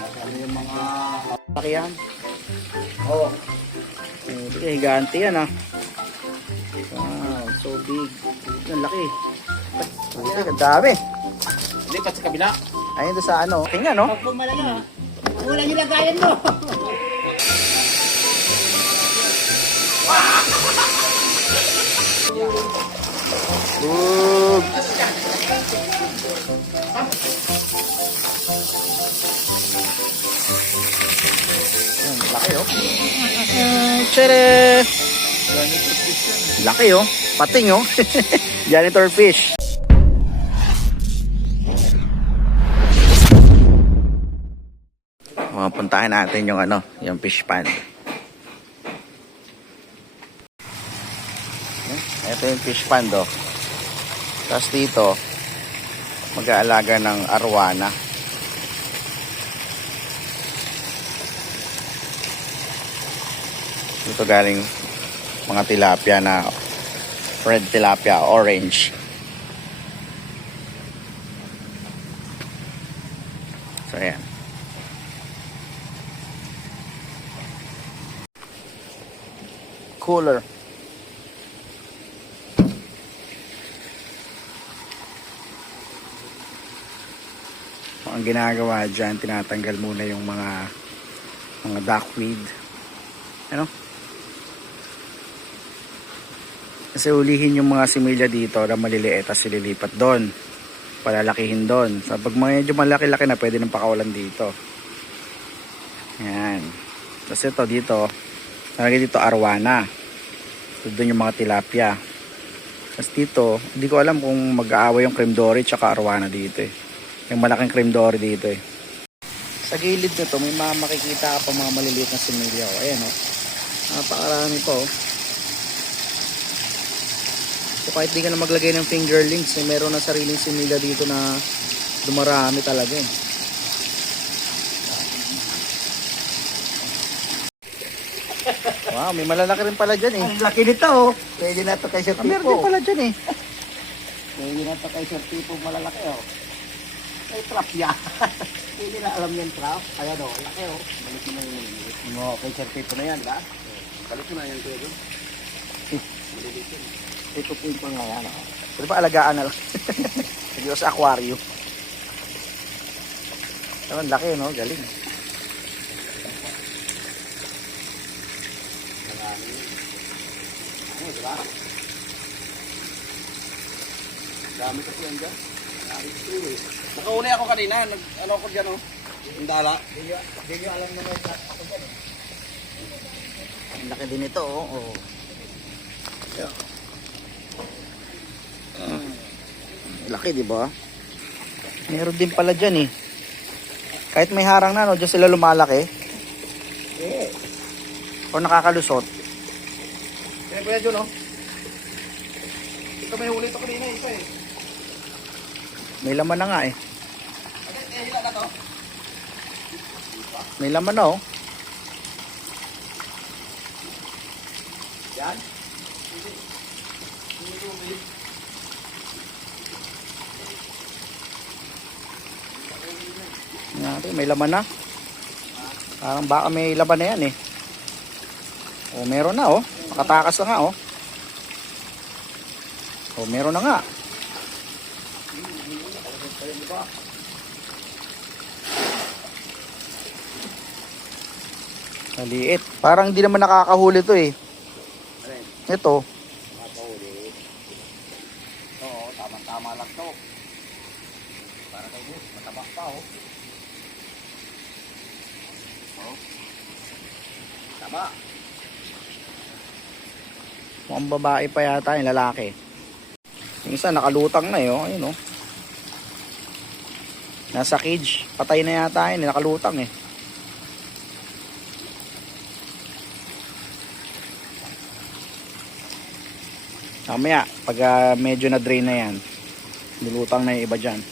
Ano yung mga... Laki yan. Oo. Higante yan ah. Wow, so big. Ang laki. Puti, ang dami. Lipat sa kabila. Ayun doon sa ano. Tingnan no. Pag pumalala, wala nyo lagayan mo. Bug. Laki oh. Tshere! Laki oh. Pating oh. Janitor fish. Puntahan natin yung ano, yung fish pond. Ito yung fish pond oh. Tapos dito mag-aalaga ng arwana. Dito galing mga tilapia na red tilapia, orange. So ayan. Cooler. Ang ginagawa dyan, tinatanggal muna yung mga duckweed. Ano? Kasi ulihin yung mga similya dito na maliliit at sililipat doon. Palalakihin doon. So pag medyo malaki-laki na, pwede nang pakawalan dito. Ayan. Tapos ito dito, nalagay dito arwana. So doon yung mga tilapia. Tapos dito, hindi ko alam kung mag-aaway yung cream dory tsaka arwana dito eh. Yung malaking cream dory dito eh. Sa gilid nito may makikita ka pa mga maliliit na similya. O, ayan o. Napakarami po. So kahit di ka na maglagay ng fingerlings, eh, meron na sariling similya dito na dumarami talaga eh. Wow, may malalaki rin pala dyan eh. Ang laki nito oh. Pwede na ito kay Sir Tipo. Meron din pala dyan eh. Pwede na ito kay Sir Tipo malalaki oh. Ay, trap yan. Hindi na alam yan trap. Kaya no, laki oh. Balik mo na yung maliliit. No, kay Sir Tipo na yan, ba? Balik mo na yan kuya doon. Maliliit yun. Ito po yung nga yan. Pwede ba alagaan na lang? Sige sa aquarium. Ang laki no, galing. Ano, diba? Dami kasi yan dyan. Nakauli ako kanina, ano ako dyan oh. Yung dala. Hindi nyo alam naman ako dyan eh. Ang laki din ito oh. Oh. Laki di ba? Meron din pala dyan eh. Kahit may harang na no, dyan sila lumalaki. Eh. O nakakalusot. Kaya kuya Jun oh. Ito may huli ito kanina ito eh. May laman na nga eh. Hila na to. May laman na oh. Yan. May laman na. Parang baka may laban na yan eh. O meron na oh. Nakatakas na nga oh. O meron na nga. Maliit. Parang hindi naman nakakahuli to eh. Ito. Nakakahuli. Oo, tama-tama lang to. Para kay Gus, matabak pa oh. Oh. Tama. Mukhang babae pa yata yung lalaki. Yung isa nakalutang na yun. Ayun oh. Nasa cage. Patay na yata yun. Nakalutang eh. Mamaya, pag medyo na drain na yan, nilutang na yung iba dyan.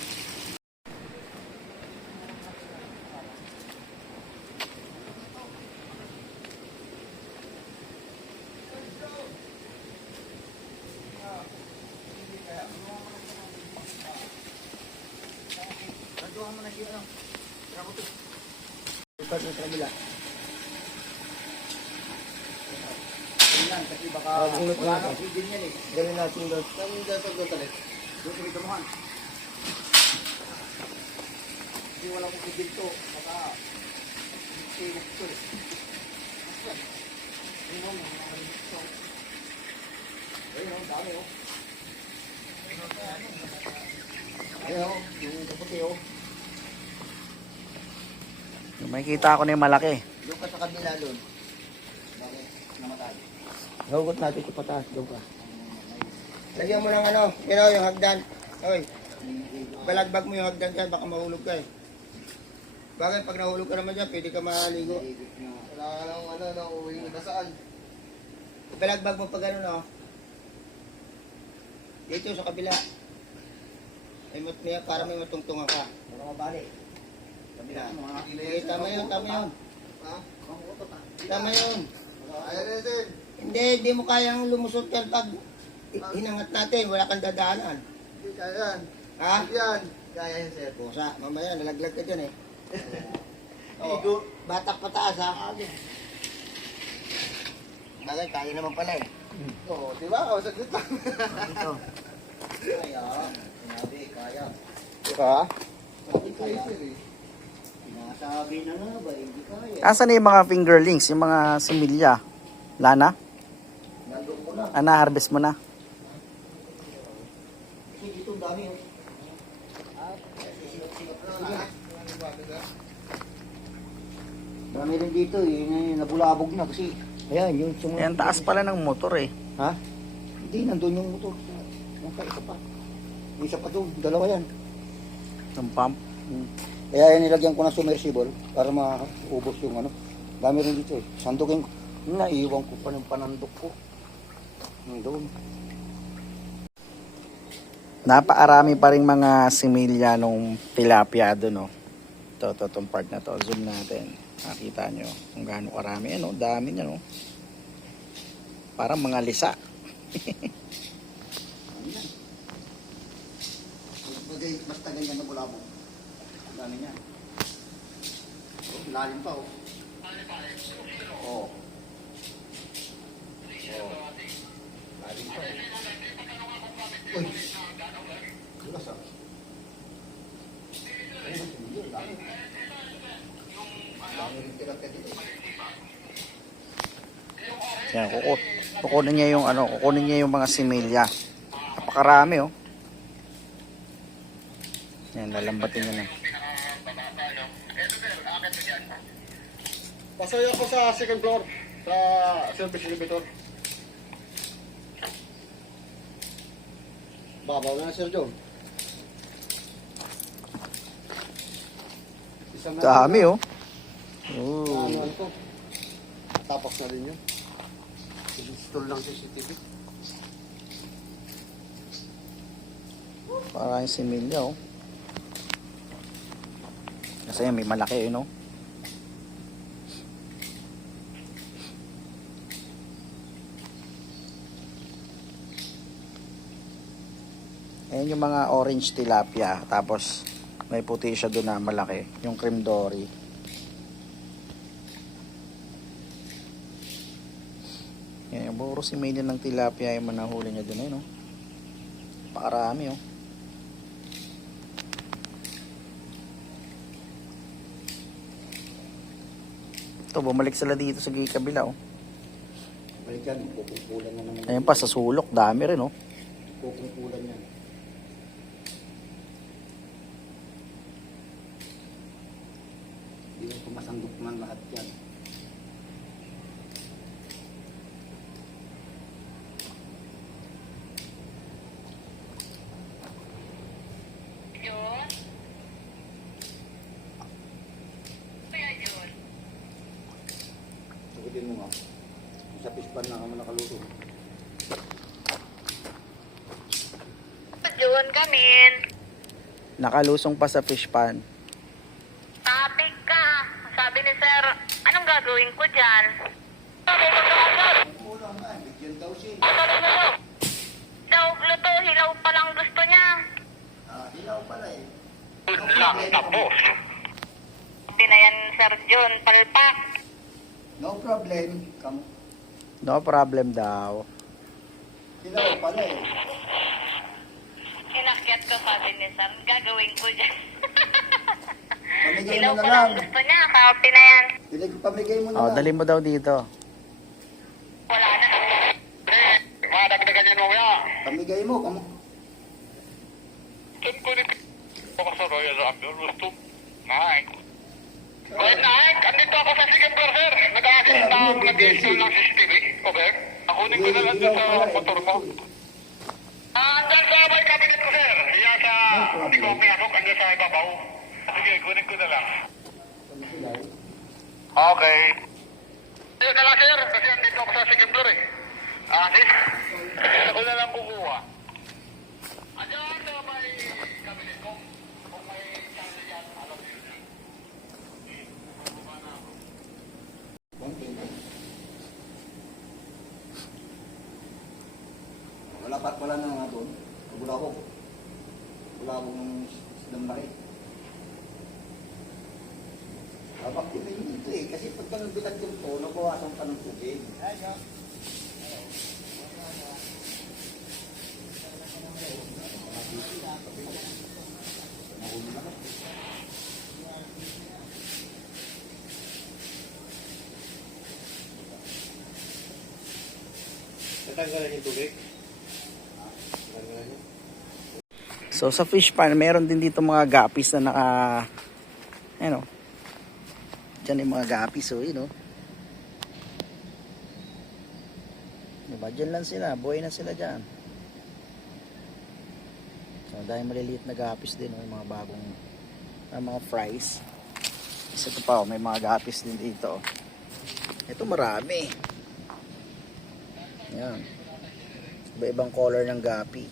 doon sa kabila. Yan, kasi baka wala na oxygen yan eh. Gawin natin doon. Saan yung dasa doon talit? Doon sa may kamuhan. Hindi walang oxygen to. Baka hindi ito. Ayun o, dami o. Ayun o, yung kaputi o. Makikita ako na yung malaki. Doon ka sa kabila doon. Bakit namatay? Hugot natin ito pataas. Doon ka. Lagyan mo ng ano, you know, yung hagdan. Oy, balagbag mo yung hagdan dyan, baka mahulog ka eh. Bakit pag nahulog ka naman dyan, pwede ka maligo. Wala nang ano, nauuwi mo na saan. Balagbag mo pag ano, no? Dito sa kabila. May, para may matungtungan ka. Para mabalik. Kabila. Okay, tama yun, tama yun. Ha? Tama yun. Hindi mo kayang lumusot yan pag hinangat natin, wala kang dadaanan. Hindi kaya yan. Ha? Yan. Kaya yan, sir. Pusa, mamaya nalaglag ka dyan eh. Igo. Batak pataas ha. Bagay, kaya naman pala eh. Oo, di ba? O, saglit lang. Ito. Kaya, sinabi, kaya. Ha? Sabi Kaya, kaya. sir eh. Sinasabi na nga ba, hindi kaya. Asan na yung mga fingerlings, yung mga similya? Lana? Nandun ko na. Na-harvest mo na? Kasi dito ang dami oh. Dami rin dito eh, nabulabog na kasi. Ayan, yung sumunod. Yan, taas pala ng motor eh. Ha? Hindi, nandun yung motor. Nasa isa pa. Yung isa pa doon, dalawa yan. Ng pump. Kaya yan nilagyan ko ng submersible para maubos yung ano. Dami rin dito eh. Sandukin ko. Naiiwan ko pa ng panandok ko. Doon. Napakarami pa rin mga similya nung tilapia doon, no? Itong part na to. Zoom natin. Nakita nyo kung gaano karami. Ano, dami niya, no? Parang mga lisa. Basta ganyan na bulabog. Ang dami niya. Oh, lalim pa oh. Oh. Lalim pa. Uy. Tulas ah. Ayun, hindi, dami. Dami rin tilapia dito. Yan, kukunin niya yung ano, kukunin niya yung mga similya. Napakarami, oh. Yan, lalambatin niya na. Pasay ako sa second floor. Sa service elevator. Babaw na, Sir John. Isang Dami, oh. Manual ko. Tapos na rin yun. Install lang CCTV. Parang similya, oh. Kasi yan, may malaki, no? Ayan yung mga orange tilapia. Tapos, may puti siya doon na malaki. Yung cream dory. Yan, yung puro similya ng tilapia yung manahuli niya doon, no? Pakarami, oh. Ito, bumalik sila dito sa kabila, oh. Balik yan, kukumpulan na naman. Ayan pa, sa sulok, dami rin, oh. Kukumpulan yan. Hindi ko masandok man lahat yan. Sagutin mo nga. Sa pispan na kami nakaluto. Doon kamin. Nakalusong pa sa fish pan. Topic ka. Sabi ni sir, anong gagawin ko dyan? Kulang nga, bigyan daw siya. Daw luto, hilaw pa lang gusto niya. Hilaw pala eh. Lang tapos. kakampi na yan, Sir John. Palpak. No problem. No problem daw. Sila ko pala eh. Inakyat ko, sabi ni Sir. Gagawin ko dyan. Pamigay Ilaw mo na pa lang. lang gusto niya. Kakampi na yan. Pamigay mo na Oh, lang. dali mo daw dito. Wala na. Madagdagan yan mamaya. Pamigay mo. Kunin ako sa Royal Rumble. Gusto. Hi. Well, Nike, andito ako sa second floor, sir. Nag-assist na nag-install ng CCTV. Okay. Akunin ko na lang dyan sa motor mo. Andyan sa may cabinet ko, sir. Yan sa, hindi ko pinasok, andyan sa ibabaw. Sige, kunin ko na lang. Okay. Ayun na lang, sir, kasi andito ako sa second floor eh. Sis, ako na lang kukuha. Andyan sa may cabinet ko. Kung may channel yan, alam niyo yan. Wala na nga doon. Wala ko ng silang laki. Abaktitin dito eh. Kasi pagka nagbilag yung to, nabawasan pa ng tubig. Tatanggalan yung tubig? So sa fish pan, meron din dito mga guppies na naka ano. Diyan yung mga guppies, so yun oh. Diba? Diyan lang sila, buhay na sila diyan. So dahil maliliit na guppies din oh, yung mga bagong mga fries. Isa to pa oh, may mga guppies din dito. Ito marami. Yan. Iba-ibang color ng guppy.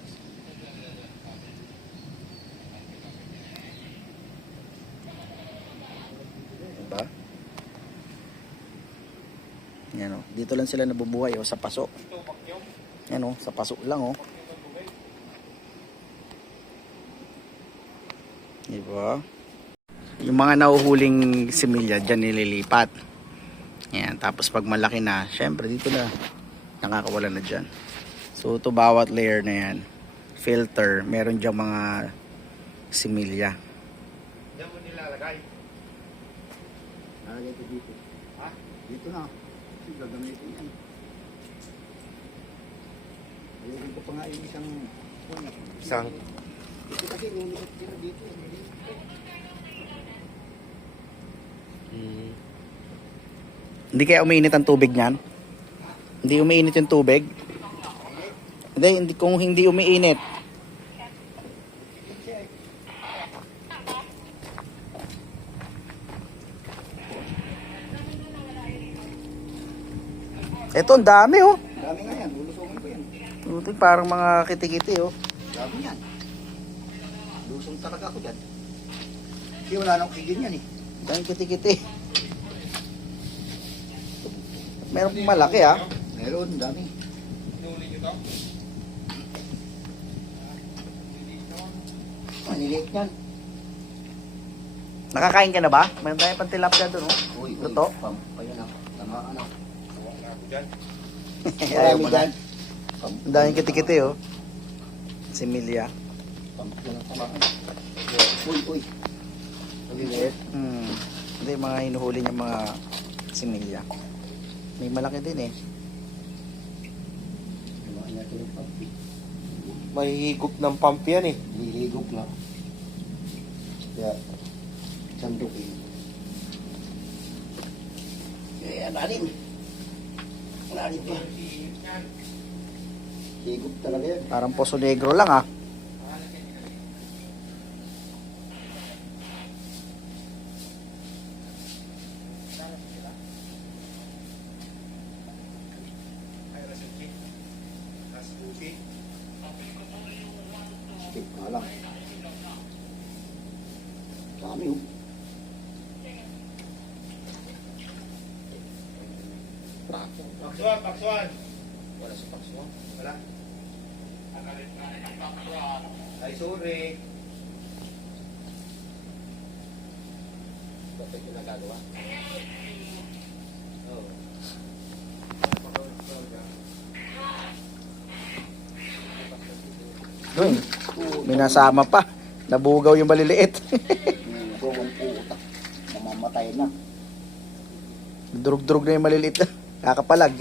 Diba? Yan o. Dito lang sila nabubuhay o sa paso. Yan o. Sa paso lang o. Diba? Yung mga nahuhuling similya dyan nililipat. Yan. Tapos pag malaki na, syempre dito na nakakawala na dyan. So to bawat layer na yan, filter, meron dyan mga similya. Diyan mo nilalagay. Nalagay ko dito. Ha? Dito na. Kasi gagamitin yan. Nalagay ko pa nga yung isang... Isang? Ito kasi lulukot sila dito. Hindi kaya umiinit ang tubig niyan? Hindi umiinit yung tubig? Hindi, kung hindi umiinit. Ito, ang dami oh. Dami nga yan. Lulusungin ko yan. Ito, parang mga kitikiti oh. Dami yan. Lusong talaga ako dyan. Kasi wala nang oxygen yan eh. Dami kitikiti. Meron pong malaki ah. Meron, dami. Maliliit yan. Nakakain ka na ba? Meron tayo pang tilapia doon oh. Uy, Luto? Ayun ako. Tamaan ako. Ayaw mo na. dyan. Ang daming kitikiti oh. Similya. Tamaan. Uy, uy. Maliliit. Hindi, mga hinuhuli niya mga similya. May malaki din eh. May higop ng pump yan eh. Nilihigop lang. Kaya, sandukin. Kaya, narin. Narin pa. Higop talaga yan. Parang Poso Negro lang ah. Tip nga lang. Dami oh. Paksuan, paksuan. Wala sa paksuan. Wala. Ay, sorry. Bakit yung nagagawa? Oo. Doon. May nasama pa. Nabugaw yung maliliit. Gawang puta. Namamatay na. Durug-durug na yung maliliit na. Kakapalag.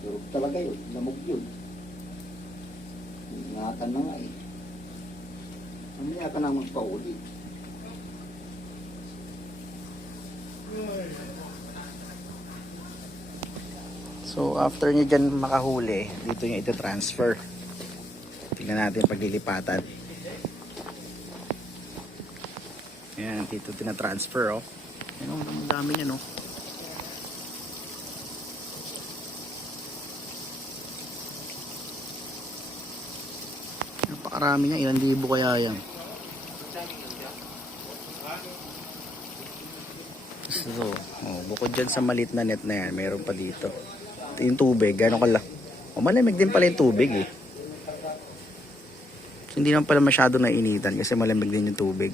Durog talaga yun. Lamog yun. Ingatan na nga eh. Mamaya ka na magpauli. So after nyo dyan makahuli, dito nyo ito-transfer. Tingnan natin paglilipatan. Ayan, dito tina-transfer oh. Ayan, ang dami niya no. Napakarami niya, ilang libo kaya yan. So, oh, bukod dyan sa maliit na net na yan, mayroon pa dito. Ito yung tubig, gano'n kala. O malamig din pala yung tubig eh. So, hindi naman pala masyado nainitan kasi malamig din yung tubig.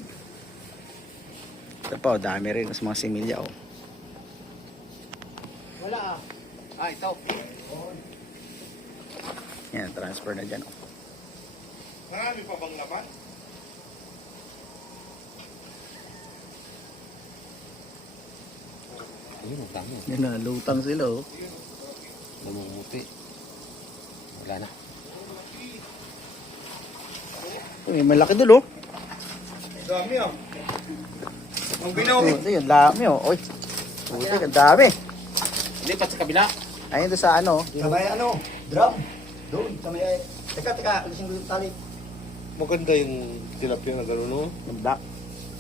Ito pa, oh, dami rin sa mga similya oh. Wala ah. Ah, ito. Yan, transfer na dyan oh. Marami pa bang laman? Ayun, ang dami. Yan na, lutang sila oh. Namumuti. Wala na. Uy, malaki doon oh. Dami ah. Ang binaw. Oh, ito yung dami oh. Uy, puti, ang dami. Lipat sa kabila. Ayun doon sa ano. Sa may ano, drum. Doon, sa may... Teka, alisin ko yung tali. Maganda yung tilapia na gano'n, no? Yung black,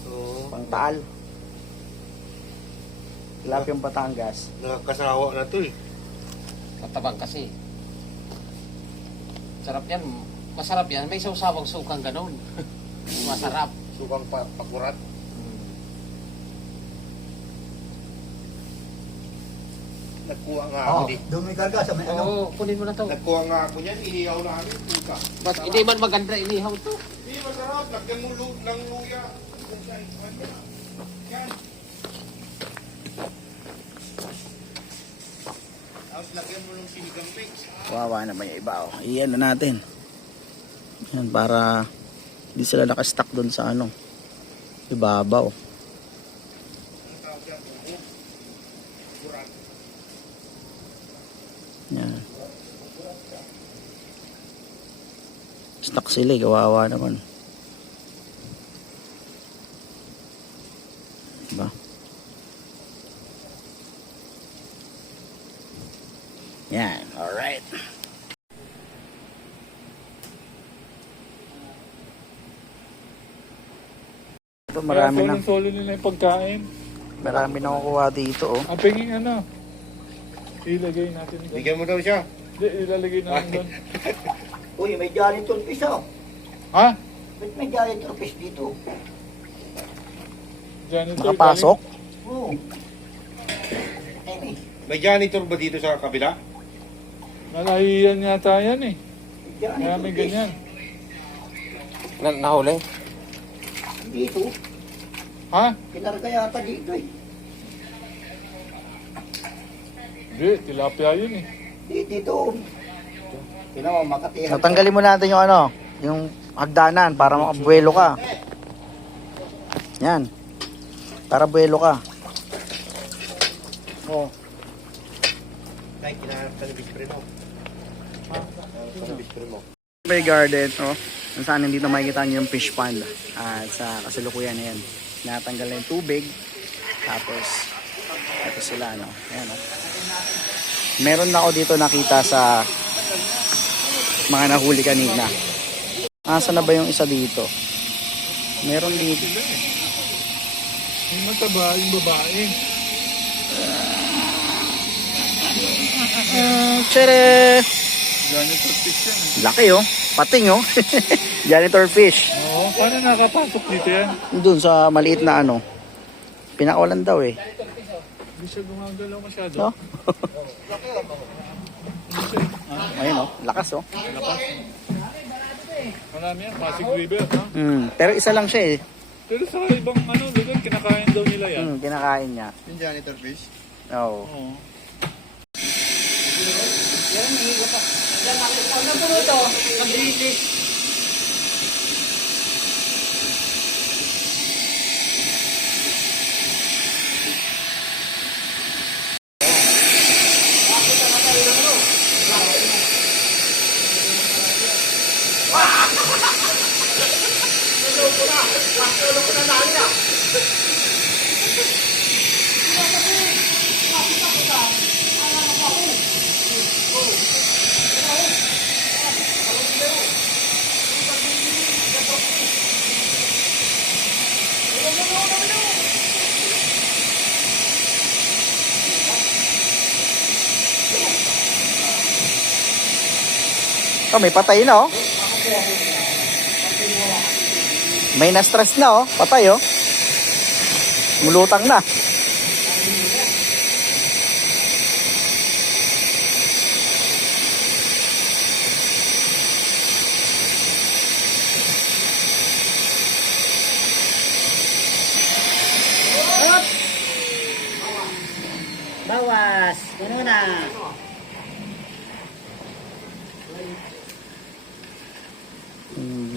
Oo. pangtaal. Tilapia yung Batangas. Nakakasawa na to eh. Matabang kasi. Sarap yan. Masarap yan. May sausawang sukang ganun. Masarap. Sukang pakurat. Nagkuha nga ako di. Doon may karga sa may ano. Oo, kunin mo na to. Nagkuha nga ako niyan, inihaw namin, puka. Mas, hindi man maganda inihaw to. Hindi masarap, lagyan mo ng luya. Yan. Tapos lagyan mo ng sinigang mix. Wawa naman yung iba oh. Iyan na natin. Yan, para hindi sila nakastack doon sa ano. Ibabaw. Ang tawag yan, buko. Kurat. Yan. Stuck sila, kawawa naman. Diba? Yan, alright. Ito marami na. Solo nila yung pagkain. Marami na kukuha dito oh. Ang pingin ano, ilagay natin doon. Bigyan mo daw siya. Hindi, ilalagay natin doon. Uy, may janitor fish oh. Ha? Ba't may janitor fish dito? Janitor. Nakapasok? Oo. Eh, May janitor ba dito sa kabila? Nalahiyan yata yan eh. may janitor Kaya may fish. ganyan. Nahuli? Dito. Ha? Kinarga yata dito eh. Hindi, tilapia yun eh. Dito. Tinaw, makatihan. Natanggalin mo natin yung ano, yung hagdanan para makabuelo ka. Yan. Para buelo ka. Oh. Ay, kinahanap ka ni Bispre mo. Ka ni Bispre mo. May garden, oh. Kung saan nandito makikita nyo yung fish pond. At sa kasalukuyan na yan. Natanggal na yung tubig. Tapos, ito sila, no. Ayan, oh. Meron na ako dito nakita sa mga nahuli kanina. Asa na ba yung isa dito? Meron dito. Yung mataba, yung babae. Chere! Janitor fish yan eh. Laki, oh. Pating, oh. Janitor fish. Oo, paano nakapasok dito yan? Doon sa maliit na ano. Pinakawalan daw, eh. Hindi siya gumagalaw masyado. No? Ayun, oh. Lakas, oh. Marami yan, Pasig River, ha? Pero isa lang siya, eh. Pero sa ibang lugar, kinakain daw nila yan. Kinakain niya. Yung janitor fish. Oo. Oo. Oh, may patay na oh. May na-stress na oh. Patay oh. Mulutang na. Bawas. Ano na?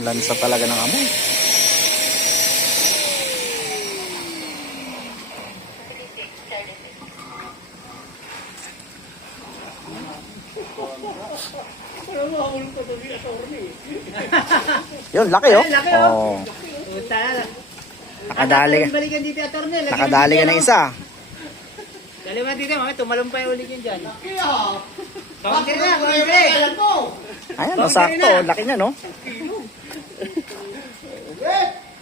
Lansa talaga ng amoy. Yun, laki oh. Laki, Oh. Puta. Nakadali ka. Balikan dito, attorney. Nakadali ka ng isa. Dalawa dito, mamaya tumalong pa yung ulit yun dyan. Laki ah. Bakit na, kumaire. Ayan, oh, sakto. Laki niya, no?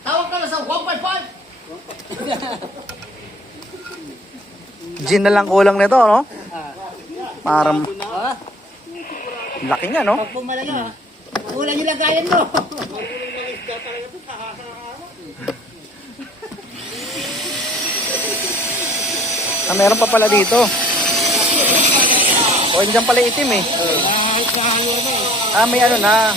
Tawag ka na sa 1.5. Gin na lang kulang nito, no? Parang laki niya, no? Pag pumalaga, kulang yung lagayan mo. Ah, meron pa pala dito. O, dyan pala itim eh. Ah, may ano na.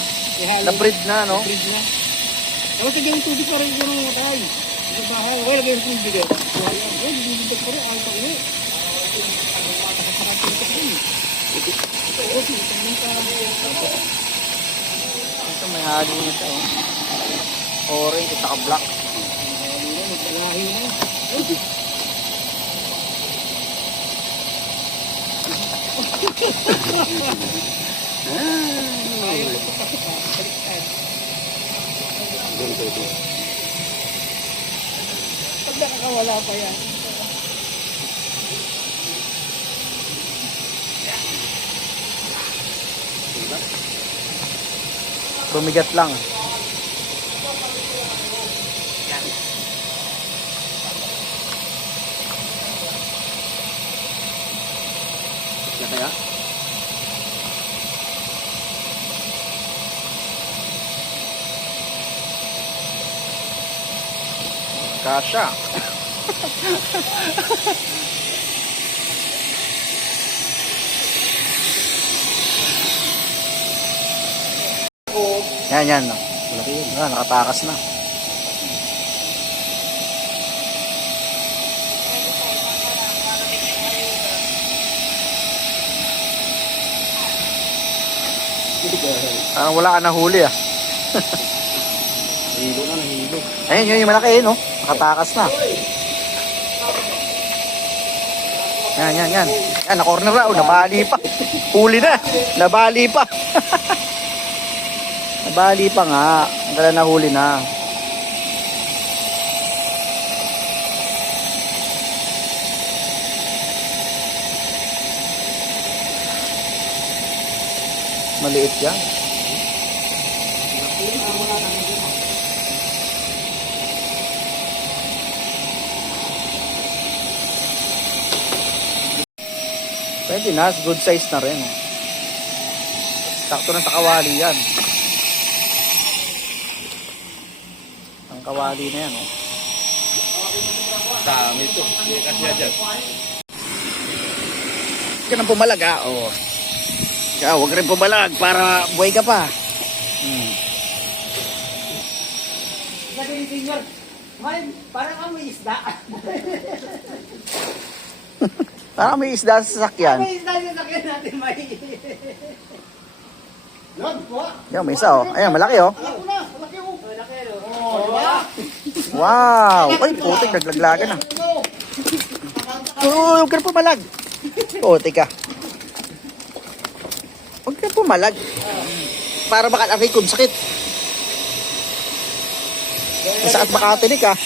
Na-breed na, no? Ako tigyan yung tubig pa rin yung mga tayo. Sa bahay, wala lagay yung tubig eh. Wala, bibigyan pa rin, ang tayo. Ito may halo nito, oh. Orange at saka black. Pag nakakawala pa yan. Bumigat lang. Na kaya? Kasha. Yan, yan. Ah, nakatakas na. Parang wala ka na huli ah. Hilo na, nahilo. Ayun, yun yung malaki eh, no? Nakatakas na. Yan, yan, yan. Yan, na-corner na. Oh, nabali pa. Huli na. Nabali pa. Nabali pa nga. Ang kala nahuli na. Maliit yan. Pwede na, good size na rin. Oh. Sakto na sa kawali yan. Ang kawali na yan. Oh. Dami ito. Hindi kasi dyan. Huwag ka nang pumalag ah. Oh. Ikaw, huwag rin pumalag para buhay ka pa. May, parang amoy isda. Parang may isda sa sasakyan. May isda yung sakyan natin, may. Yan, kuha. Yan, may isa oh. Ayan, malaki oh. Alam ko na, malaki oh. Malaki oh. Oh, diba? Wow! Ay, putik, naglaglagan na. Huwag ka na pumalag. Putik ka. Huwag ka na pumalag. Para makalaking kung sakit. Masakit makatinik ah.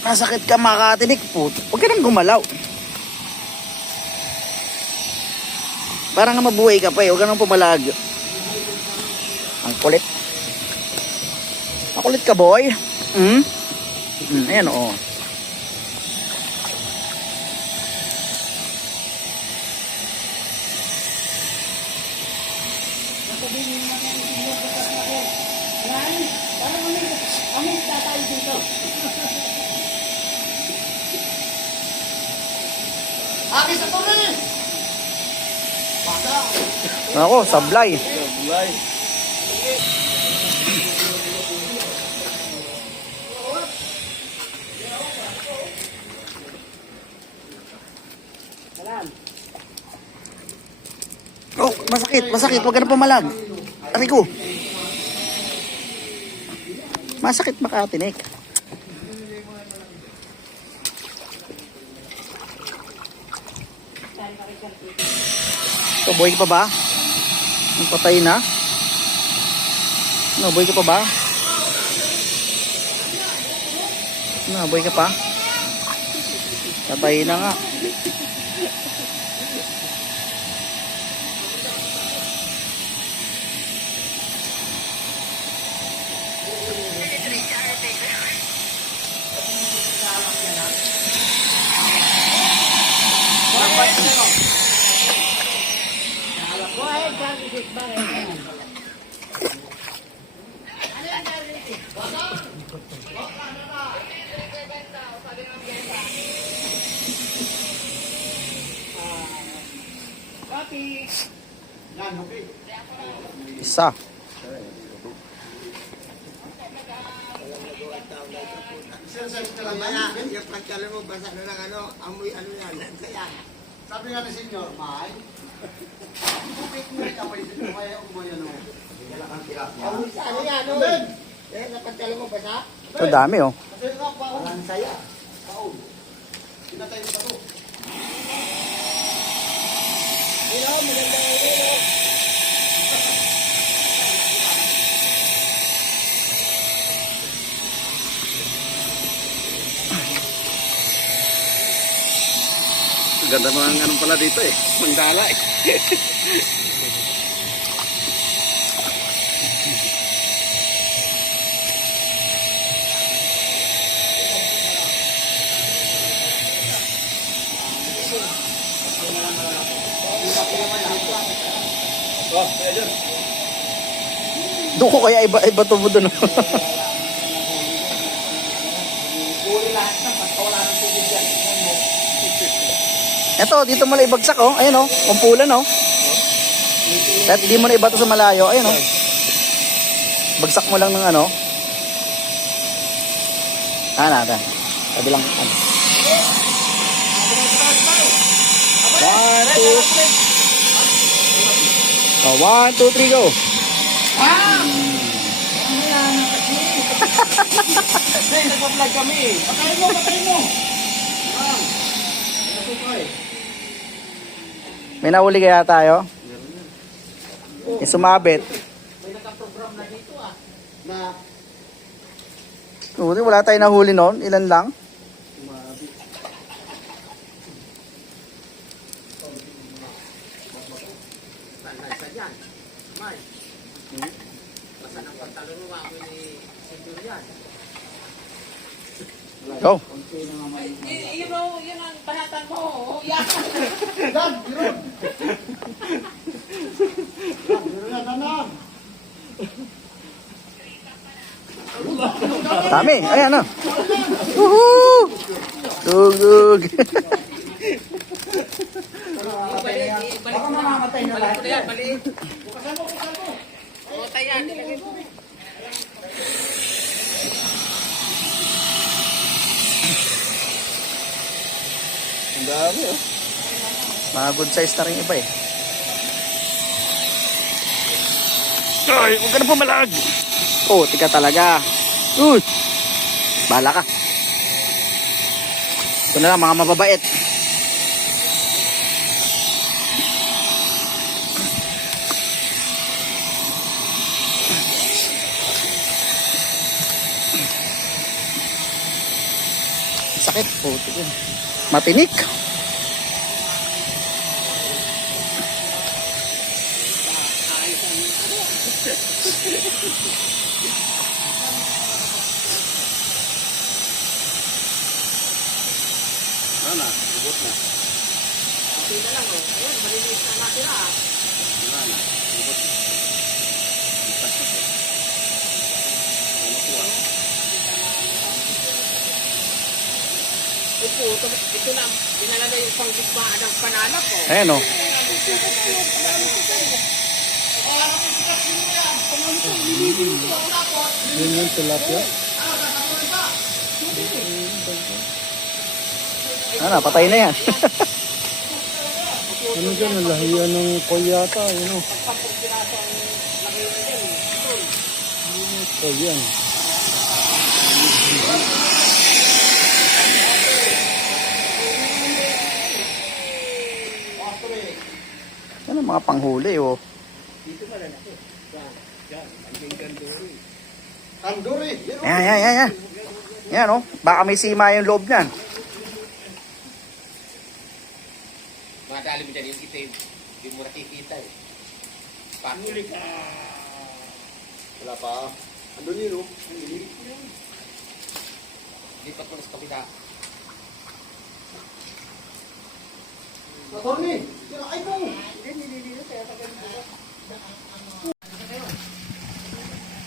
Masakit ka makatinik po. Huwag ka nang gumalaw. Parang nga mabuhay ka pa eh. Huwag ka nang pumalag. Ang kulit. Makulit ka boy. Ayan oo. Akin sa tuloy! Ako, sablay. Oh, masakit, masakit. Huwag ka na pumalag. Aray ko. Masakit makatinik. So, buhay ka pa ba? Ang patay na? No, buhay ka pa ba? No, buhay ka pa? Patay na nga. Isa. Yung pagkala mo, basa na ng ano, amoy ano yan. Sabi nga ni Senyor, May, bukit mo rin amoy dito, kaya umoy ano. Amoy sa ano yan, ano? Eh, napagkala mo, basa? Ito dami oh. Kasi nga, paon. Ang saya. Paon. Pinatay mo ba ito? Ayun, maganda yun. Ganda mga anong pala dito eh. Mandala eh. Doon ko kaya iba to mo doon. Eto, dito mo lang ibagsak oh. Ayun oh, kumpulan oh. Kahit di mo na iba to sa malayo, ayun oh. Bagsak mo lang ng ano. Natin. Kabilang ano. 1, 2, 3, go. Nagpa-vlog kami. Patayin mo, patayin mo. May nahuli kaya tayo? May sumabit. May nakaprogram na dito ah. Na Wala tayong nahuli noon. Ilan lang? sa dyan. May. Basta ng pantalon mo ako ni Centurion. Go. Yun ang panatan mo. Yan, biro. Biro yan, nanan. Dami. Ayan na. Woohoo! Tugtog. Baka mamamatay na lahat yan. Bukasan mo. Ang dami oh. Mga good size na rin iba eh. Ay, huwag ka na pumalag. Oh, tika talaga. Uy! Bahala ka. Ito na lang, mga mababait. Sakit po. Matinik. Ano na, ubot na. Hindi na lang, oh. Ayun, maliliit na natira, ah. Wala na, ubot na. Ipas na po. Ano po ah? Ito na, dinala na yung panggigmaan ng panalap, oh. Ayan oh. Yun yung tilapia. Ano, patay na yan. Ano dyan, nalahiyan ng koy yata, yun o. Koy yan. Ano mga panghuli oh. Anduri. Ayan, ayan, ayan, ayan. Yan oh, baka may sima yung loob niyan. Madali mo dyan yung kita, hindi mo nakikita, eh. Pakuli ka. Wala pa. Andun yun, oh. Lipat mo na sa kabila. Attorney! Ay ko!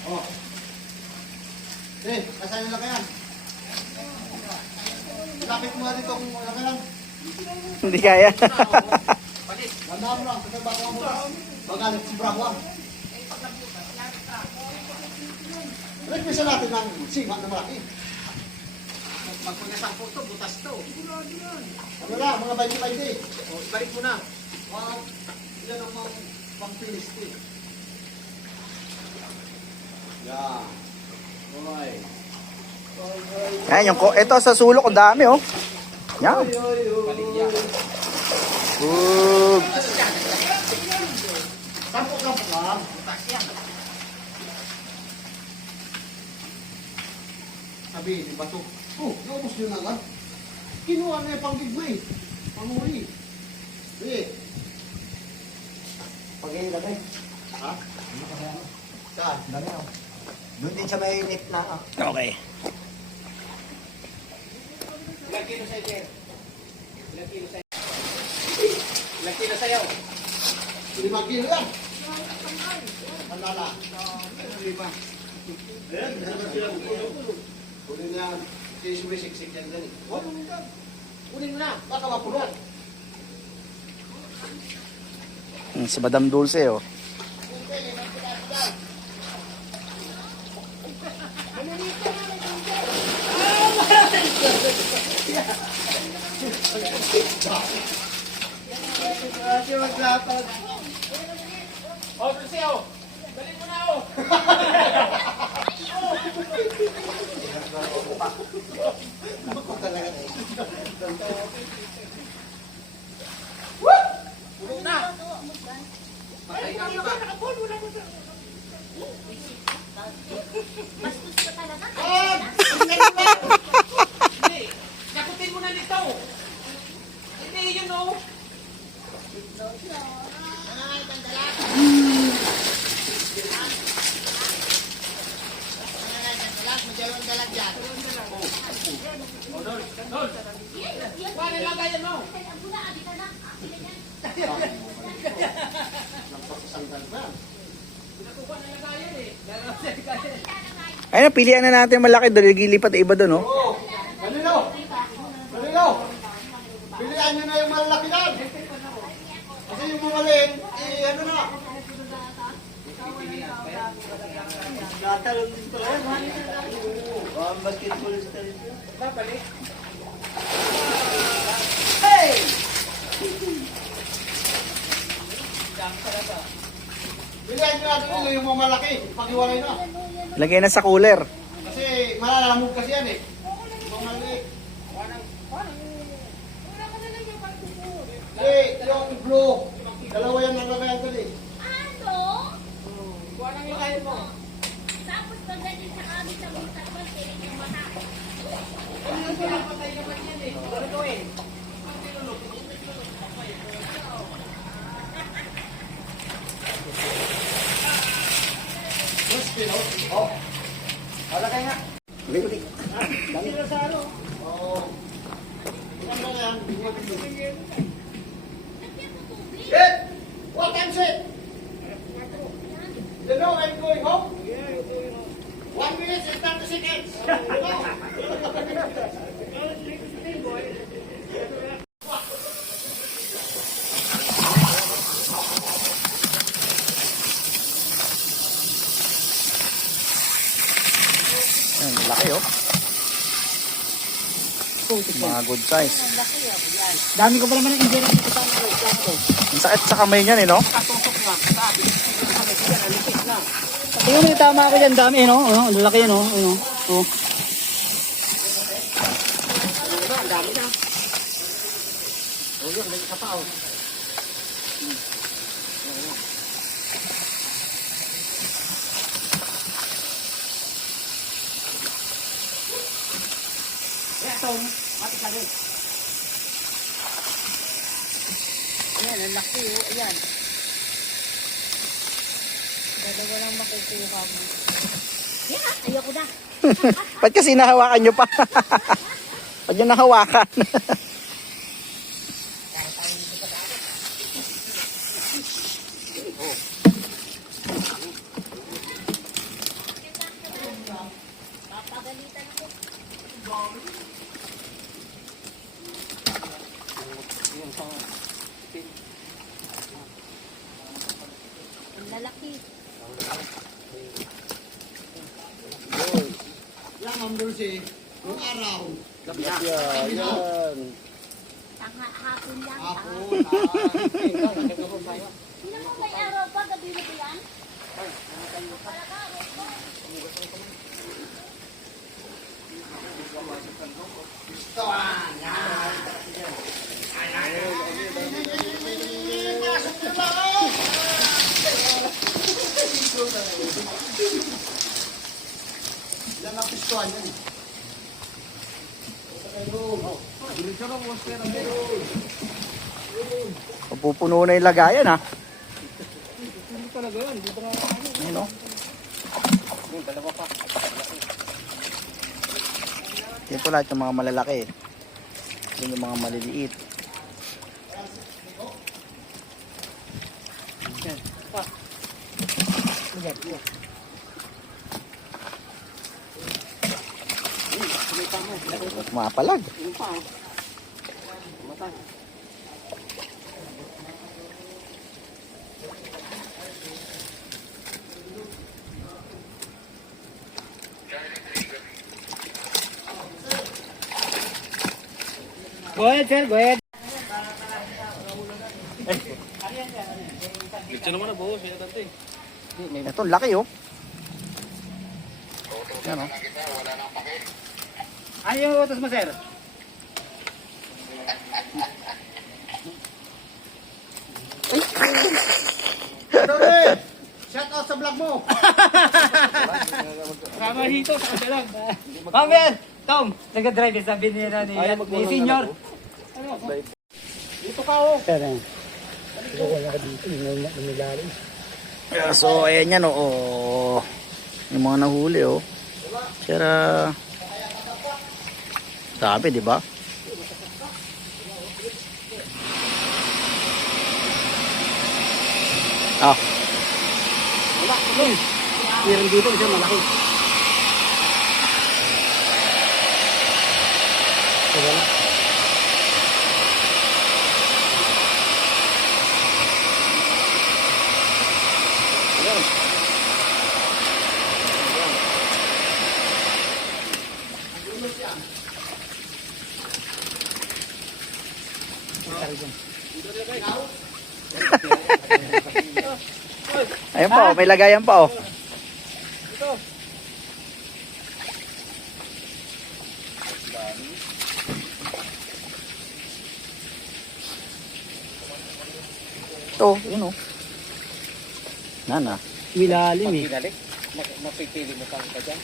Oh. Eh, nasaan yung lakayan? Lapit mo nga dito kung lakayan. Hindi kaya. Ganda mo lang, kasi baka mo. Magalit si Brahwang. Nagpisa natin ng singa na malaki. Magpunasang po ito, butas to. Ano na, mga 20-20. O, ibalik mo na. Wow, ilan ang mga pang-finish ito. Yan. Okay. Ayan yung ito sa sulok ang dami oh. Yan. Baligya. Sampo lang. Butas yan. Sabi, di ba ito? Oh, naubos nyo na agad. Kinuha na yung pang-gigway. Panguli. Sige. Pag-ilagay. Ha? Saan? Dami ako. Doon din sa may net na. Okay. Ilang kilo sa'yo, Jer? Ilang kilo sa'yo? Ilang kilo sa'yo? 5 kilo yan. Malala. Lima. Ayan, kunin na yan. Siksik yan din. Kunin mo na. Baka mapulot. Sa Madam Dulce oh. Kasi maglapag. O, Dulceo. Dali mo na, o. Ako talaga eh. Puno na. Patay ka iba. Hindi. Nakutin mo na nito. Hindi, yun o. Wala lagayan mo. Ayun, pilihan na natin malaki doon. Gilipat iba doon oh. Oo. Malino. Malino. Pilihan nyo na yung malalaki na. Kasi yung mamaliit, eh ano na. Ang basketball star ito. Babalik. Hey! Bilihan nyo natin yung mga malaki. Pag-iwalay na. Lagay na sa cooler. Kasi malalamog kasi yan eh. Mga maliit. Hindi, yung blue. Dalawa yan ang lagayan ko eh. Ano? Buwan ang lakayan mo. Tapos pagdating sa amin sa mga takpan, piling yung mata. Malaki nga. Uli. Oo. Ilan na yan? Tubig. Sit! What time sit? You know I'm going home? 1 minute and 30 seconds. You know? Ayan, laki oh. Mga good size. Dami ko pa naman ng injury dito sa mga Ang sakit sa kamay niyan eh, no? katusok lang. Sabi, alipit na. Tingnan mo yung tama ko dyan, dami, no? Ano, ang lalaki yan, no? Ano, oh. Ang dami na. Oh, yun, may isa pa, oh. Ito, mati ka rin. Ayan, ang laki, oh. Ayan. Dalawa lang makukuha mo. Yan, ayoko na. Ba't kasi nahawakan nyo pa? Ba't nyo nahawakan? Papagalitan ako. Ang lalaki. Yan, Ma'am Dulce. Yung araw. Gabi na. Hapon lang. Ako. Hindi mo may araw pa, gabi na ba yan? Talaga, Ito ah. Yan. Pasok na lang. Yan ang pistuan yan. Pupuno na yung lagayan, ha? Ayun, oh. Dalawa pa. Ito lahat yung mga malalaki. Yun yung mga maliliit. Mapalag. Yung pa, oh. Matay. Go ahead, sir, go ahead. Ito, laki, oh. Yan, oh. Ano yung utos mo, sir? Dore! Shout out sa vlog mo. Kama dito, sa kasalag. Ma'am, Tom, nag-drive sabi niya ni senior. Dito ka oh. Yeah, so, ayan yan, oh. Yung mga nahuli, oh. Tira. Sabi, di ba? Ah, Wala, tuloy. Meron dito, siya malaki. Wala. Ayun pa oh, may lagayan pa oh. Ito, yun oh. Nana. Milalim Pag binalik, mapipili mo pang ka dyan.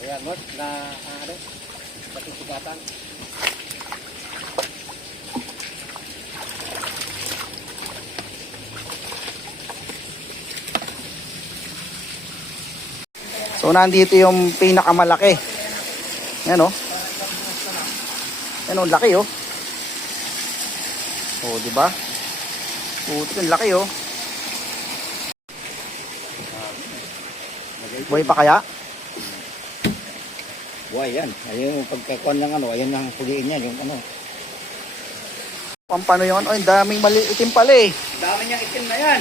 Ayan, Mort, na ano, matisigatan. So nandito yung pinakamalaki. Yan oh. Yan oh, laki oh. Oh, di ba? Puti yung laki oh. Buhay pa kaya? Buhay yan. Ayun yung pagkakuan ng ano, ayun ang puliin yan, yung ano. Pampano yun? Oh, ang daming maliit itim pala eh. Dami niyang itim na yan.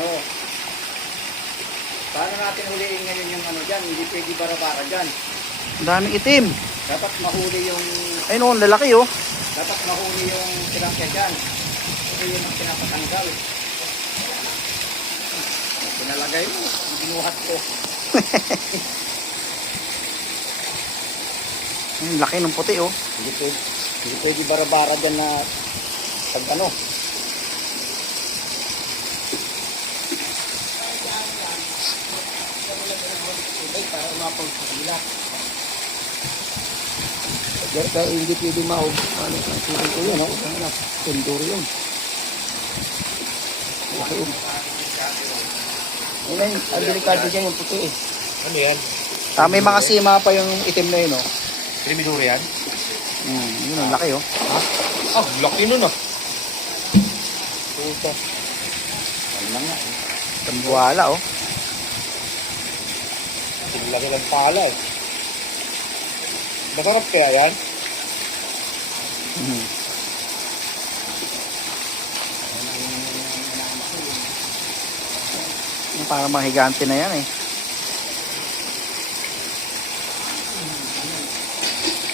Oo. Paano natin huliin ngayon yung ano dyan? Hindi pwede bara-bara dyan. Ang daming itim. Dapat mahuli yung, Ayun oh, ang lalaki oh. dapat mahuli yung tilapia dyan. Kasi yun ang pinapatanggal. Pinalagay mo, binuhat ko. Ang laki ng puti oh. Hindi pwede bara-bara dyan na pag ano. Para umapaw sa kabila. Kaya hindi pwede maog. Ano, tuloy ko yun, ako sana. Tenduro yun. Okay, Ayun, ang delikado dyan yung puti eh. Ano yan? May mga sima pa yung itim na yun oh. Trimidoro yan? Yun ang laki oh. Ah, laki nun ah. Puto. Ano na nga eh. Tambuhala oh. Ang laki ng pala eh. Masarap kaya yan? Parang mga higante na yan eh.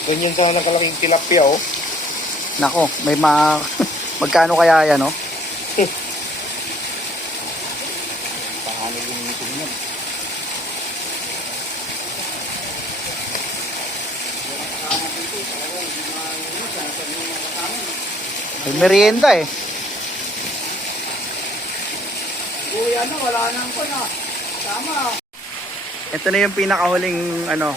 Ganyan sana nakalaking tilapia oh. Nako, may magkano kaya yan oh? Paano linitin yan? May merienda eh. Uy, ano, wala nang ko na. Tama. Ito na yung pinakahuling ano,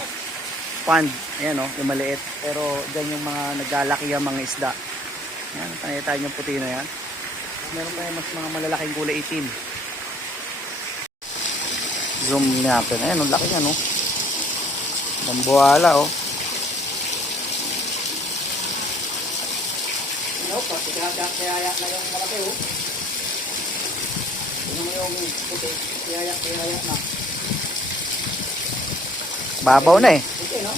pond. Ayan oh, yung maliit. Pero dyan yung mga naglalaki yung mga isda. Ayan, panayatahan yung puti na yan. Meron pa yung mas mga malalaking kulay itim. Zoom natin. Ayan, ang laki yan oh. Dambuhala oh. Ano, pati kaya na yung malaki oh. Ano mo yung puti, kaya na. Babaw na eh. Puti, no?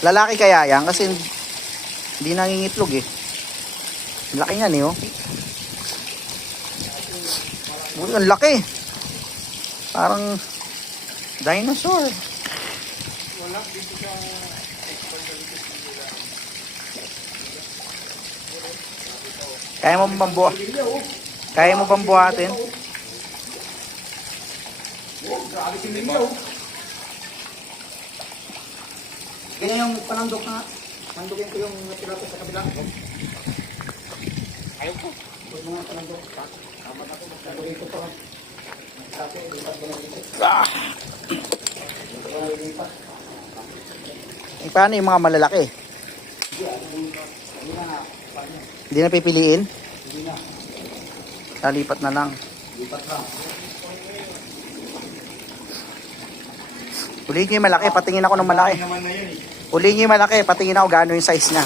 Lalaki kaya yan kasi hindi nangingitlog eh. Ang laki yan eh oh. Uy, ang laki. Parang dinosaur. Kaya mo bang buha? Kaya mo bang buhatin? Grabe si Lilio. Ganyan yung panandok na. Pandugin ko yung tilapia sa kabila. Ayaw ko. Huwag mga panandok. Tama na ko. Pandugin ko pa. Tilapia, lipat ko na dito. Lipat. Eh, paano yung mga malalaki? Hindi na nga. Hindi na pipiliin? Hindi na. Lalipat na lang. Lipat lang. Huliin nyo yung malaki, patingin ako ng malaki. Naman na yun eh. Huliin nyo yung malaki, patingin ako gaano yung size niya.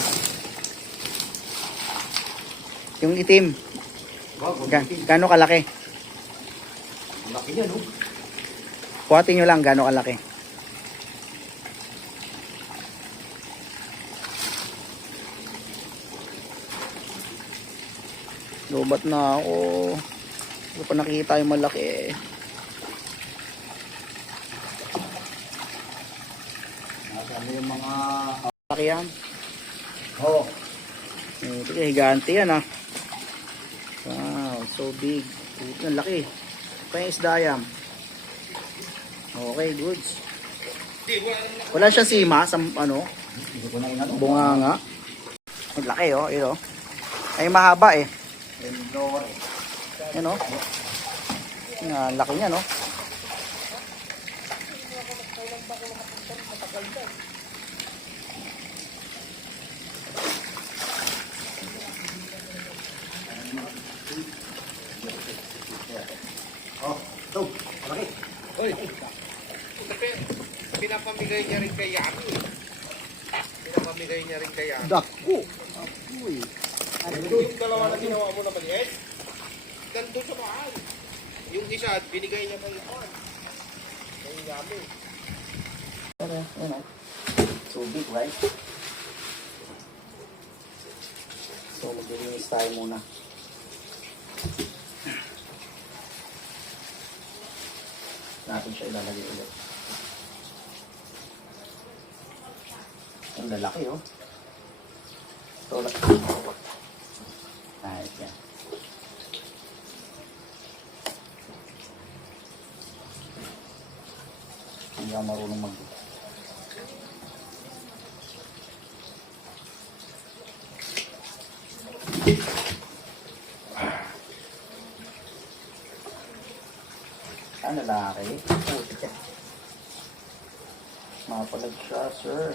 Yung itim, gaano kalaki? Laki niya, no? Kuhatin nyo lang gaano kalaki. Lubat na ako. Hindi pa nakikita yung malaki eh. yung mga... Laki yan. Oh, Ito higante yan ah. Wow, so big. Ito, ang laki. Pa yung isda yan. Okay, goods. Wala siya sima sa ano, hindi ko na inano. bunganga. Ang laki oh, ito. Ay mahaba eh. Lindore. Yan oh. Ang laki niya no. Oh, ito. Malaki. Oy. Pinapamigay niya rin kay Yami. Pinapamigay niya rin kay Yami. Dako. Yung dalawa na ginawa mo na maliit, ganito sa mahal. Yung isa, binigay niya kay Juan. Kay Yami. Yan oh. So big, right? So maglilinis tayo muna. Natin siya ilalagay ulit. Ang lalaki oh. Ito laki. Nice yan. Hindi ako marunong mag lalaki. Puti. Mapalag siya, sir.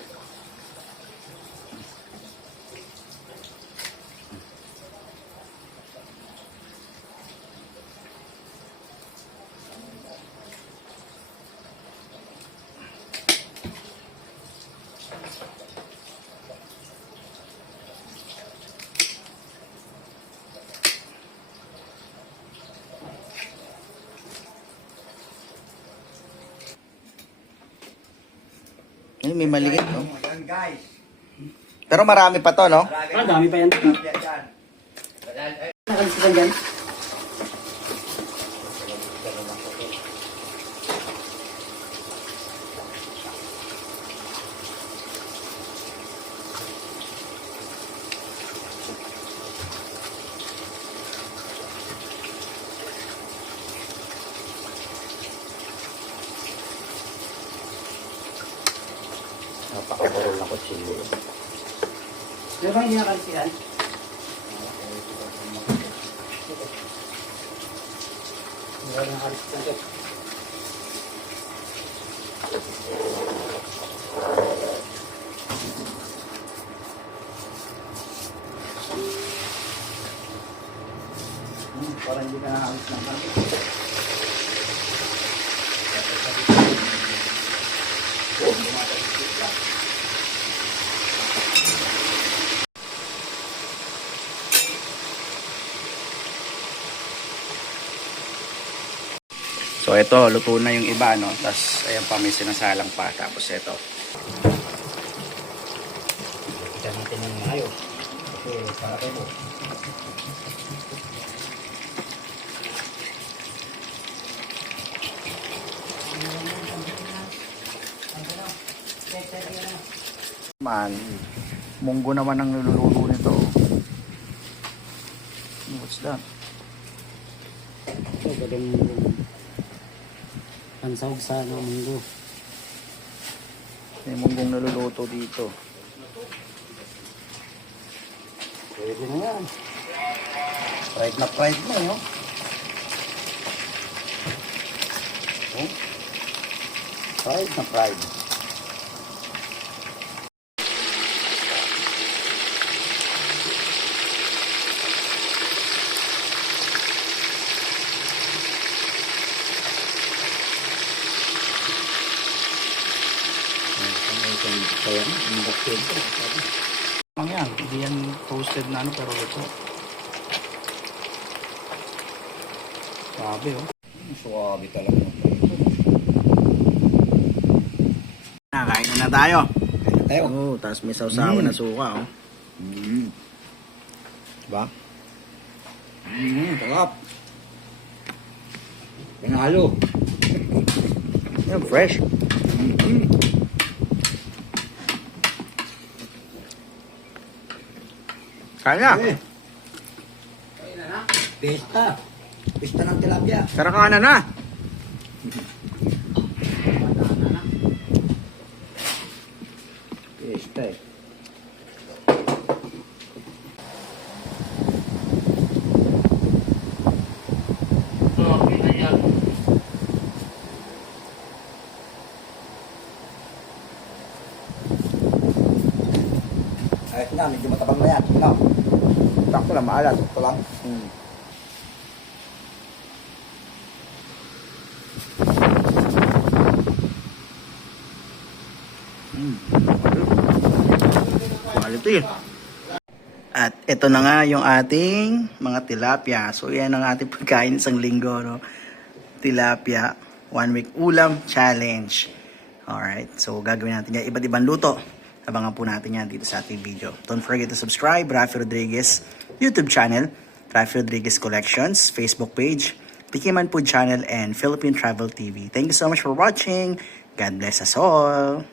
Ay, may maliit, no? Yan guys. Pero marami pa to, no? Dami pa yan. Yan. Nakalisipan dyan. Napakabarol na kutsilyo. Pero ba hindi nakalisihan? Wala nakalisihan. Parang hindi ka nakahalis ng kami. So ito, luto na yung iba, no? Tapos ayan pa, may sinasalang pa. Tapos ito. Tignan natin yung maayos. Kasi para kayo. Man, munggo naman ang niluluto nito. What's that? Ito, galing pansahog sa mundo. May munggong niluluto dito. Pwede na yan. Fried na, no? Oh. Fried na fried. Ang yan, hindi yan toasted na ano pero ito. Sabi oh. Suwabe talaga. Nakain na tayo. Tayo. Oo, tapos may sausawan na suka oh. Diba? Sarap. Pinalo. Yan, fresh. Kaya. Pesta. Pesta ng tilapia. Tara ka na. Pesta eh. Ayos na, medyo matabang na yan. No? Sakto lang, maalat. Ito lang. Quality. At ito na nga yung ating mga tilapia. So yan ang ating pagkain isang linggo, no? Tilapia, 1 week ulam challenge. Alright, so gagawin natin yan iba't ibang luto. Abangan po natin yan dito sa ating video. Don't forget to subscribe, Rafi Rodriguez YouTube channel, Rafi Rodriguez Collections, Facebook page, Pikiman Food Channel, and Philippine Travel TV. Thank you so much for watching. God bless us all.